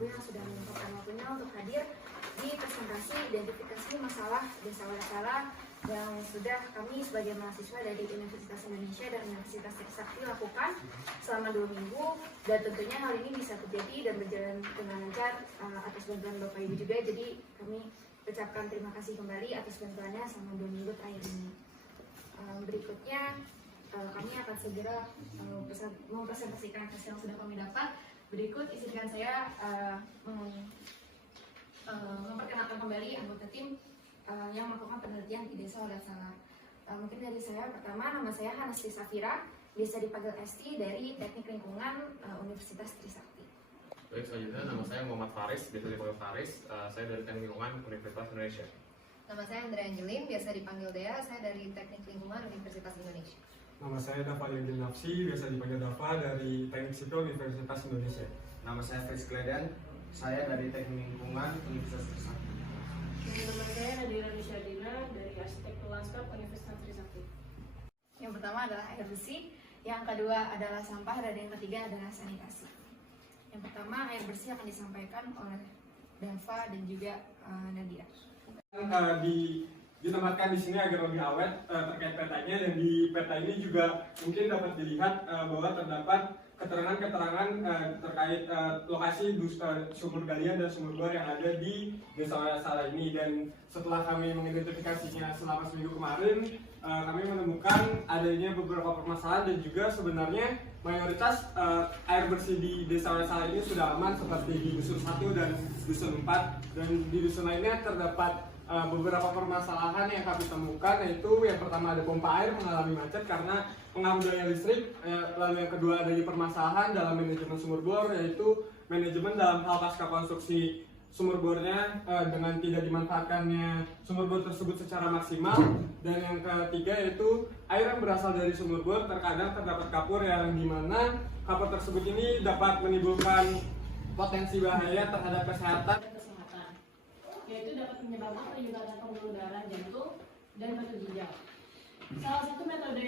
Ibu yang sudah menyempatkan waktunya untuk hadir di presentasi identifikasi masalah desa wisata yang sudah kami sebagai mahasiswa dari Universitas Indonesia dan Universitas Trisakti lakukan selama 2 minggu, dan tentunya hal ini bisa terjadi dan berjalan dengan lancar atas bantuan Bapak Ibu juga. Jadi kami ucapkan terima kasih kembali atas bantuannya selama 2 minggu terakhir ini. Berikutnya kami akan segera mempresentasikan hasil yang sudah kami dapat. Berikut izinkan saya memperkenalkan kembali anggota tim yang melakukan penelitian di Desa Walasala. Mungkin dari saya, pertama, nama saya Hanasti Safira, biasa dipanggil Esti, dari Teknik Lingkungan Universitas Trisakti. Baik, selanjutnya nama saya Muhammad Faris, biasa dipanggil Faris, saya dari Teknik Lingkungan Universitas Indonesia. Nama saya Andrea Angelin, biasa dipanggil Dea, saya dari Teknik Lingkungan Universitas Indonesia. Nama saya Dava Yudin Nafsi, biasa dipanggil Dava, dari Teknik Sipil Universitas Indonesia. Nama saya Fritz Kledan, saya dari Teknik Lingkungan Universitas Trisakti. Nama saya Nadira Nisyadina, dari Arsitektur Lanskap Universitas Trisakti. Yang pertama adalah air bersih, yang kedua adalah sampah, dan yang ketiga adalah sanitasi. Yang pertama, air bersih akan disampaikan oleh Dava dan juga Nadia. Ditempatkan di sini agar lebih awet terkait petanya, dan di peta ini juga mungkin dapat dilihat bahwa terdapat keterangan-keterangan terkait lokasi sumur galian dan sumur bor yang ada di Desa Walasala ini. Dan setelah kami mengidentifikasinya selama seminggu kemarin, kami menemukan adanya beberapa permasalahan, dan juga sebenarnya mayoritas air bersih di Desa Walasala ini sudah aman, seperti di Dusun 1 dan Dusun 4, dan di dusun lainnya terdapat beberapa permasalahan yang kami temukan, yaitu yang pertama ada pompa air mengalami macet karena pengambil daya listrik, lalu yang kedua adanya permasalahan dalam manajemen sumur bor, yaitu manajemen dalam hal pasca konstruksi sumur bornya dengan tidak dimanfaatkannya sumur bor tersebut secara maksimal, dan yang ketiga yaitu air yang berasal dari sumur bor terkadang terdapat kapur yang dimana kapur tersebut ini dapat menimbulkan potensi bahaya terhadap kesehatan, Yaitu dapat menyebabkan peningkatan pembuluh darah, jantung, dan batu ginjal. Salah satu metode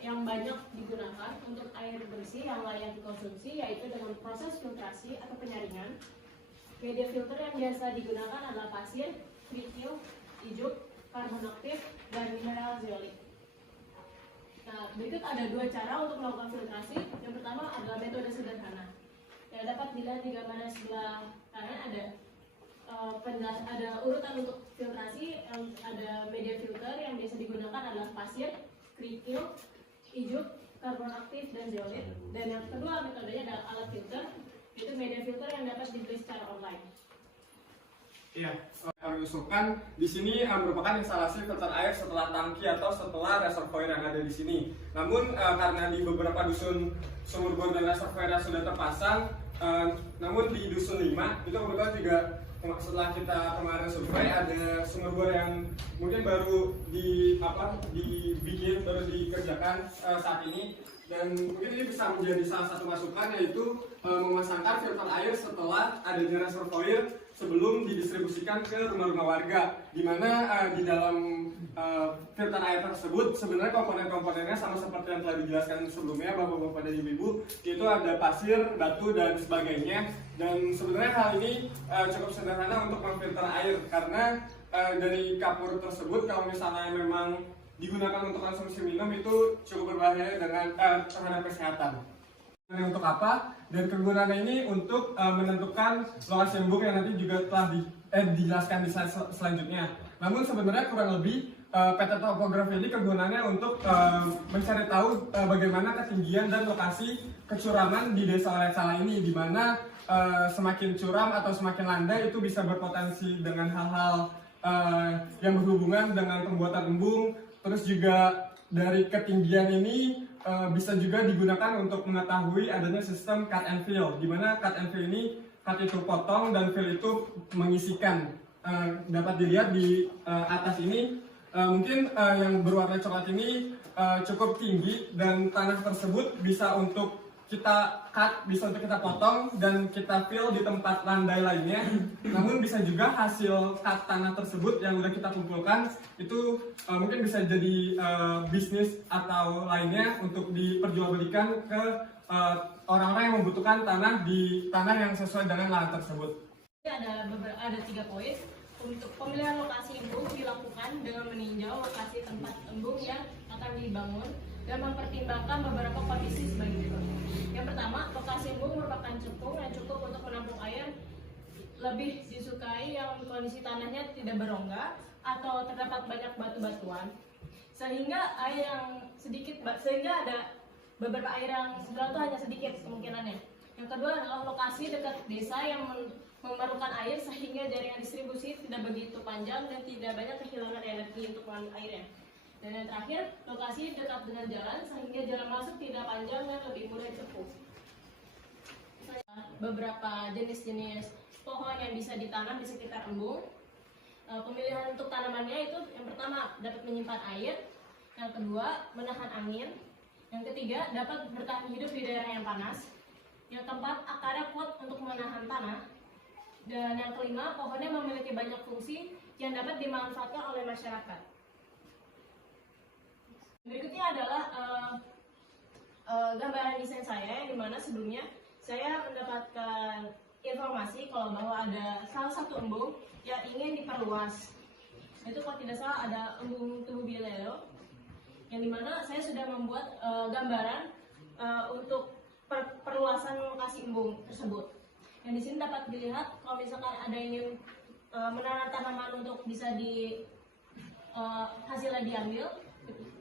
yang banyak digunakan untuk air bersih yang layak dikonsumsi yaitu dengan proses filtrasi atau penyaringan. Media filter yang biasa digunakan adalah pasir, kerikil, ijuk, karbon aktif, dan mineral zeolit. Nah, berikut ada 2 cara untuk melakukan filtrasi. Yang pertama adalah metode sederhana. Yang dapat dilihat di gambaran sebelah kanan ada urutan untuk filtrasi. Ada media filter yang biasa digunakan adalah pasir, kerikil, ijuk, karbon aktif, dan zeolit. Dan yang kedua metodenya adalah alat filter, yaitu media filter yang dapat dibeli secara online. Iya, kami usulkan di sini merupakan instalasi filter air setelah tangki atau setelah reservoir yang ada di sini. Namun karena di beberapa dusun sumur bor dan reservoir sudah terpasang, namun di dusun 5 itu kebetulan juga setelah kita kemarin survei ada sumur bor yang mungkin baru dibikin, baru dikerjakan saat ini, dan mungkin ini bisa menjadi salah satu masukan, yaitu memasangkan filter air setelah adanya reservoir sebelum didistribusikan ke rumah-rumah warga, di mana di dalam filter air tersebut sebenarnya komponen-komponennya sama seperti yang telah dijelaskan sebelumnya Bapak-bapak dan Ibu-ibu, yaitu ada pasir, batu, dan sebagainya. Dan sebenarnya hal ini cukup sederhana untuk memfilter air, karena dari kapur tersebut kalau misalnya memang digunakan untuk konsumsi minum itu cukup berbahaya dengan terhadap kesehatan. Ini untuk apa? Dan kegunaannya ini untuk menentukan lokasi embung yang nanti juga telah dijelaskan di slide selanjutnya. Namun sebenarnya kurang lebih peta topografi ini kegunaannya untuk mencari tahu bagaimana ketinggian dan lokasi kecuraman di Desa Walasala ini, di mana semakin curam atau semakin landai itu bisa berpotensi dengan hal-hal yang berhubungan dengan pembuatan embung. Terus juga dari ketinggian ini bisa juga digunakan untuk mengetahui adanya sistem cut and fill, di mana cut and fill ini cut itu potong dan fill itu mengisikan. Dapat dilihat di atas ini, mungkin yang berwarna coklat ini cukup tinggi, dan tanah tersebut bisa untuk kita cut, bisa untuk kita potong dan kita fill di tempat landai lainnya. Namun bisa juga hasil cut tanah tersebut yang udah kita kumpulkan itu mungkin bisa jadi bisnis atau lainnya untuk diperjualbelikan ke orang-orang yang membutuhkan tanah di tanah yang sesuai dengan lahan tersebut. Ada 3 poin. Untuk pemilihan lokasi embung dilakukan dengan meninjau lokasi tempat embung yang akan dibangun dan mempertimbangkan beberapa kondisi sebagai berikut. Yang pertama, lokasi embung merupakan cekung yang cukup untuk menampung air. Lebih disukai yang kondisi tanahnya tidak berongga atau terdapat banyak batu-batuan, sehingga air yang sedikit, sehingga ada beberapa air yang berlalu hanya sedikit kemungkinannya. Yang kedua adalah lokasi dekat desa yang memerlukan air sehingga jaringan distribusi tidak begitu panjang dan tidak banyak kehilangan energi untuk mengambil airnya. Dan yang terakhir, lokasi dekat dengan jalan sehingga jalan masuk tidak panjang dan lebih mudah ditempuh. Beberapa jenis-jenis pohon yang bisa ditanam di sekitar embung. Pemilihan untuk tanamannya itu yang pertama dapat menyimpan air, yang kedua menahan angin, yang ketiga dapat bertahan hidup di daerah yang panas, yang keempat akarnya kuat untuk menahan tanah, dan yang kelima pohonnya memiliki banyak fungsi yang dapat dimanfaatkan oleh masyarakat. Berikutnya adalah gambaran desain saya, yang dimana sebelumnya saya mendapatkan informasi kalau bahwa ada salah satu embung yang ingin diperluas. Itu kalau tidak salah ada embung Tugu Bilelo, yang dimana saya sudah membuat gambaran untuk perluasan lokasi embung tersebut. Yang di sini dapat dilihat kalau misalkan ada yang ingin menanam tanaman untuk bisa hasilnya diambil.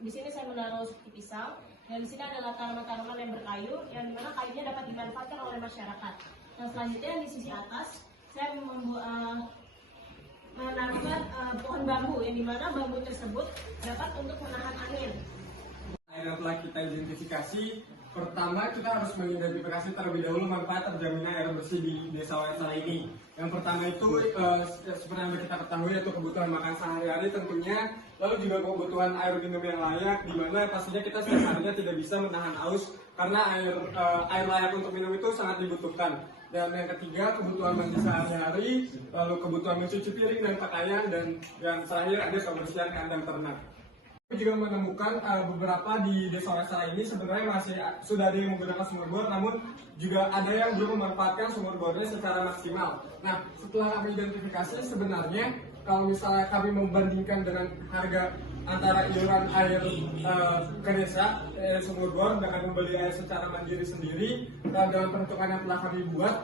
Di sini saya menaruh seperti pisang. Dan di sini adalah tanaman-tanaman yang berkayu, yang dimana kayunya dapat dimanfaatkan oleh masyarakat. Dan selanjutnya di sisi atas saya menanamkan pohon bambu, yang dimana bambu tersebut dapat untuk menahan angin. Air yang telah kita identifikasi, pertama kita harus mengidentifikasi terlebih dahulu manfaat terjaminnya air bersih di Desa Wayasala ini. Yang pertama itu seperti yang kita ketahui, yaitu kebutuhan makan sehari-hari tentunya, lalu juga kebutuhan air minum yang layak, di mana pastinya kita setiap harinya tidak bisa menahan haus karena air layak untuk minum itu sangat dibutuhkan. Dan yang ketiga, kebutuhan mandi sehari-hari, lalu kebutuhan mencuci piring dan pakaian, dan yang terakhir ada kebersihan kandang ternak. Kami juga menemukan beberapa di Desa Wayasala ini sebenarnya masih sudah ada yang menggunakan sumur bor, namun juga ada yang belum memanfaatkan sumur bornya secara maksimal. Nah, setelah kami identifikasi, sebenarnya kalau misalnya kami membandingkan dengan harga antara iuran air ke desa, sumur bor dengan membeli air secara mandiri sendiri, dengan perhitungan yang telah kami buat,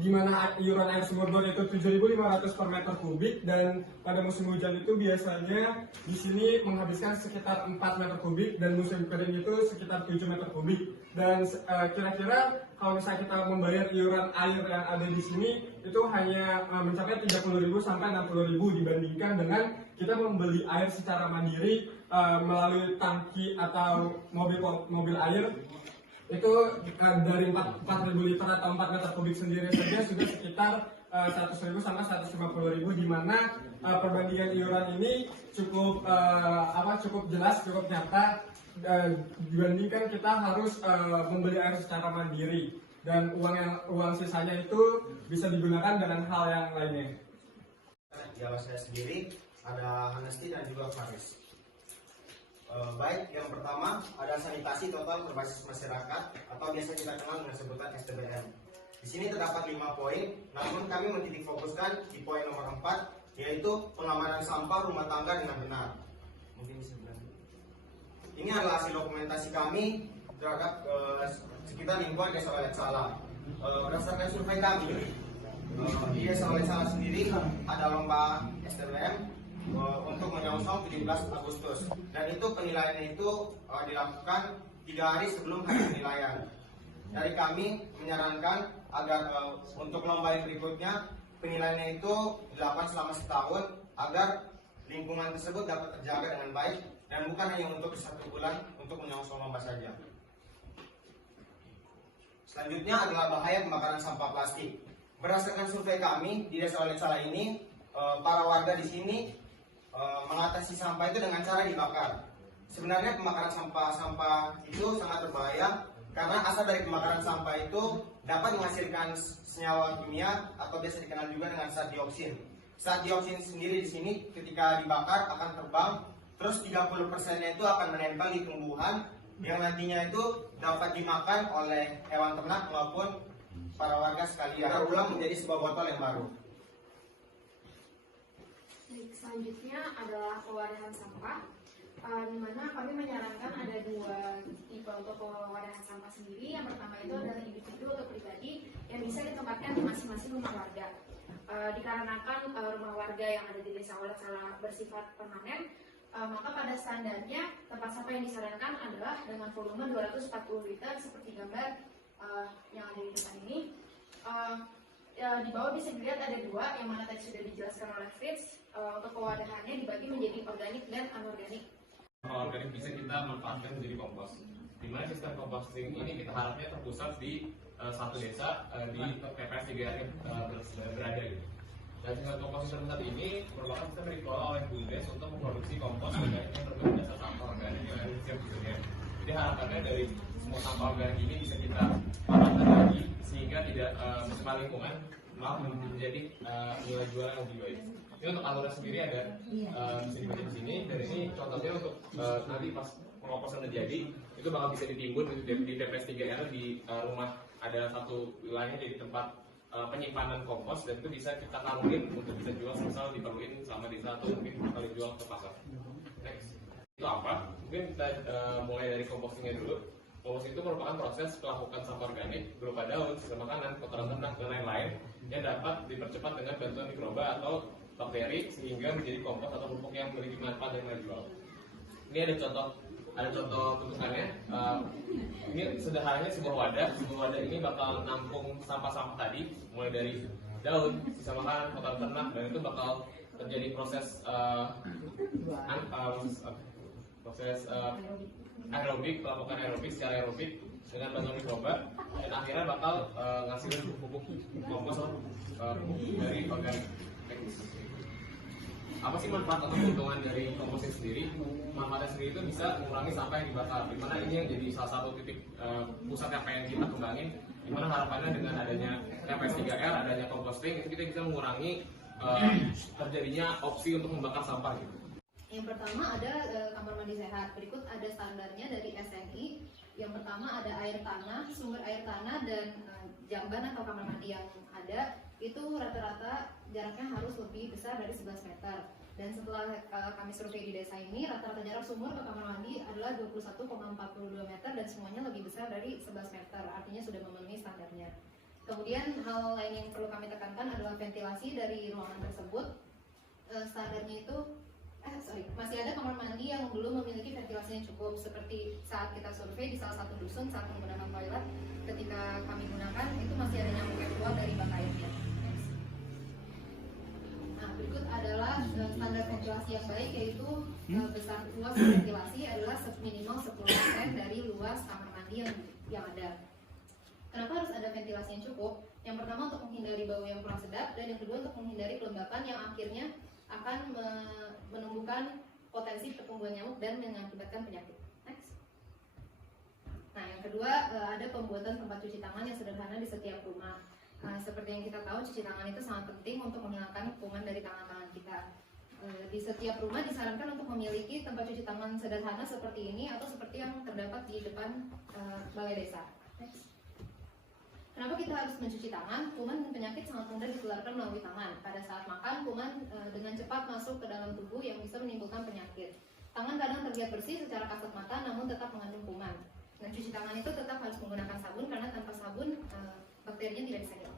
di mana iuran air sumur bor itu 7.500 per meter kubik, dan pada musim hujan itu biasanya di sini menghabiskan sekitar 4 meter kubik, dan musim kering itu sekitar 7 meter kubik. Dan kira-kira kalau misalnya kita membayar iuran air yang ada di sini itu hanya mencapai 30.000 sampai 60.000 dibandingkan dengan kita membeli air secara mandiri melalui tangki atau mobil air. Itu dari 4.000 liter atau 4 meter kubik sendiri saja sudah sekitar 100.000 sampai 150.000, di mana perbandingan iuran ini cukup jelas, cukup nyata, dibandingkan kita harus membeli air secara mandiri, dan uang sisanya itu bisa digunakan dengan hal yang lainnya. Di awas saya sendiri ada Hanesti dan juga Faris. Baik, yang pertama ada sanitasi total berbasis masyarakat atau biasa kita kenal dengan sebutan STBM. Di sini terdapat 5 poin, namun kami mentitik fokuskan di poin nomor 4, yaitu pengamanan sampah rumah tangga dengan benar. Mungkin bisa dilanjut. Ini adalah hasil dokumentasi kami terhadap sekitar lingkungan Desa Wayasala. Berdasarkan survei kami, di Desa Wayasala sendiri ada lomba STBM untuk menyongsong 17 Agustus, dan itu penilaiannya itu dilakukan 3 hari sebelum hari penilaian. Dari kami menyarankan agar untuk lomba yang berikutnya penilaiannya itu dilakukan selama setahun agar lingkungan tersebut dapat terjaga dengan baik dan bukan hanya untuk 1 bulan untuk menyongsong lomba saja. Selanjutnya adalah bahaya pembakaran sampah plastik. Berdasarkan survei kami di Desa Wayasala ini, para warga di sini mengatasi sampah itu dengan cara dibakar. Sebenarnya pembakaran sampah itu sangat berbahaya karena asal dari pembakaran sampah itu dapat menghasilkan senyawa kimia atau biasa dikenal juga dengan zat dioksin. Zat dioksin sendiri di sini ketika dibakar akan terbang, terus 30%-nya itu akan menempel di tumbuhan yang nantinya itu dapat dimakan oleh hewan ternak maupun para warga sekalian. Terulang menjadi sebuah botol yang baru. Baik, selanjutnya adalah pewadahan sampah, di mana kami menyarankan ada dua tipe untuk pewadahan sampah sendiri. Yang pertama itu adalah individu atau pribadi yang bisa ditempatkan di masing-masing rumah warga. Dikarenakan rumah warga yang ada di desa Walasala bersifat permanen, maka pada standarnya tempat sampah yang disarankan adalah dengan volume 240 liter seperti gambar yang ada di depan ini. Di bawah bisa dilihat ada dua, yang mana tadi sudah dijelaskan oleh Fritz. Untuk pewadahannya dibagi menjadi organik dan anorganik. Organik bisa kita manfaatkan menjadi kompos. Di mana sistem composting ini kita harapnya terpusat di satu desa di TPS 3 berada gitu. Dan sistem composting terpusat ini merupakan sistem yang dikelola oleh BUMDes untuk memproduksi kompos organik yang terbuat dasar sampah organik yang ada di setiap dusunnya. Jadi harapannya dari semua sampah organik ini bisa kita manfaatkan lagi sehingga tidak mencemar lingkungan, malah menjadi nilai jual yang lebih baik. Ini untuk alurnya sendiri ada bisa dibaca di sini. Dan ini contohnya untuk nanti pas pengomposan terjadi itu bakal bisa ditimbun di TPS 3R di rumah, ada satu wilayah jadi tempat penyimpanan kompos, dan itu bisa kita karungin untuk bisa jual misal diperluin sama desa atau mungkin kali jual ke pasar. Next, itu apa? Mungkin kita mulai dari compostingnya dulu. Composting itu merupakan proses pelapukan sampah organik berupa daun, sisa makanan, kotoran ternak, dan lain-lain yang dapat dipercepat dengan bantuan mikroba atau bakteri sehingga menjadi kompos atau pupuk yang memiliki manfaat dan nilai jual. Ini ada contoh bentukannya. Ini sederhananya sebuah wadah. Sebuah wadah ini bakal nampung sampah-sampah tadi, mulai dari daun, sisa makanan, kotoran ternak, dan itu bakal terjadi proses aerobik, pelapukan aerobik secara aerobik dengan bantuan mikroba, dan akhirnya bakal ngasilin pupuk kompos atau pupuk dari organik. Apa sih manfaat atau keuntungan dari composting sendiri? Manfaatnya sendiri itu bisa mengurangi sampah yang dibakar, dimana ini yang jadi salah satu titik pusat yang pengen kita kembangin, dimana harapannya dengan adanya TPS 3R, adanya composting, itu kita bisa mengurangi terjadinya opsi untuk membakar sampah gitu. Yang pertama ada kamar mandi sehat. Berikut ada standarnya dari SNI. Yang pertama ada air tanah, sumber air tanah dan jamban atau kamar mandi yang ada itu rata-rata jaraknya harus lebih besar dari 11 meter. Dan setelah kami survei di desa ini, rata-rata jarak sumur ke kamar mandi adalah 21,42 meter dan semuanya lebih besar dari 11 meter. Artinya sudah memenuhi standarnya. Kemudian hal lain yang perlu kami tekankan adalah ventilasi dari ruangan tersebut. Standarnya itu masih ada kamar mandi yang belum memiliki ventilasi yang cukup, seperti saat kita survei di salah satu dusun saat menggunakan toilet, ketika kami gunakan itu masih ada nyamuk yang keluar dari bak airnya. Nah, berikut adalah standar ventilasi yang baik, yaitu besar luas ventilasi adalah minimal 10% dari luas kamar mandi yang ada. Kenapa harus ada ventilasi yang cukup? Yang pertama untuk menghindari bau yang kurang sedap, dan yang kedua untuk menghindari kelembapan yang akhirnya akan menumbuhkan potensi pertumbuhan nyamuk dan mengakibatkan penyakit. Next. Nah, yang kedua ada pembuatan tempat cuci tangan yang sederhana di setiap rumah. Seperti yang kita tahu, cuci tangan itu sangat penting untuk menghilangkan kuman dari tangan-tangan kita. Di setiap rumah disarankan untuk memiliki tempat cuci tangan sederhana seperti ini atau seperti yang terdapat di depan balai desa. Next. Kenapa kita harus mencuci tangan? Kuman dan penyakit sangat mudah ditularkan melalui tangan. Pada saat makan, kuman dengan cepat masuk ke dalam tubuh yang bisa menimbulkan penyakit. Tangan kadang terlihat bersih secara kasat mata, namun tetap mengandung kuman. Nah, cuci tangan itu tetap harus menggunakan sabun karena tanpa sabun bakterinya tidak bisa hilang.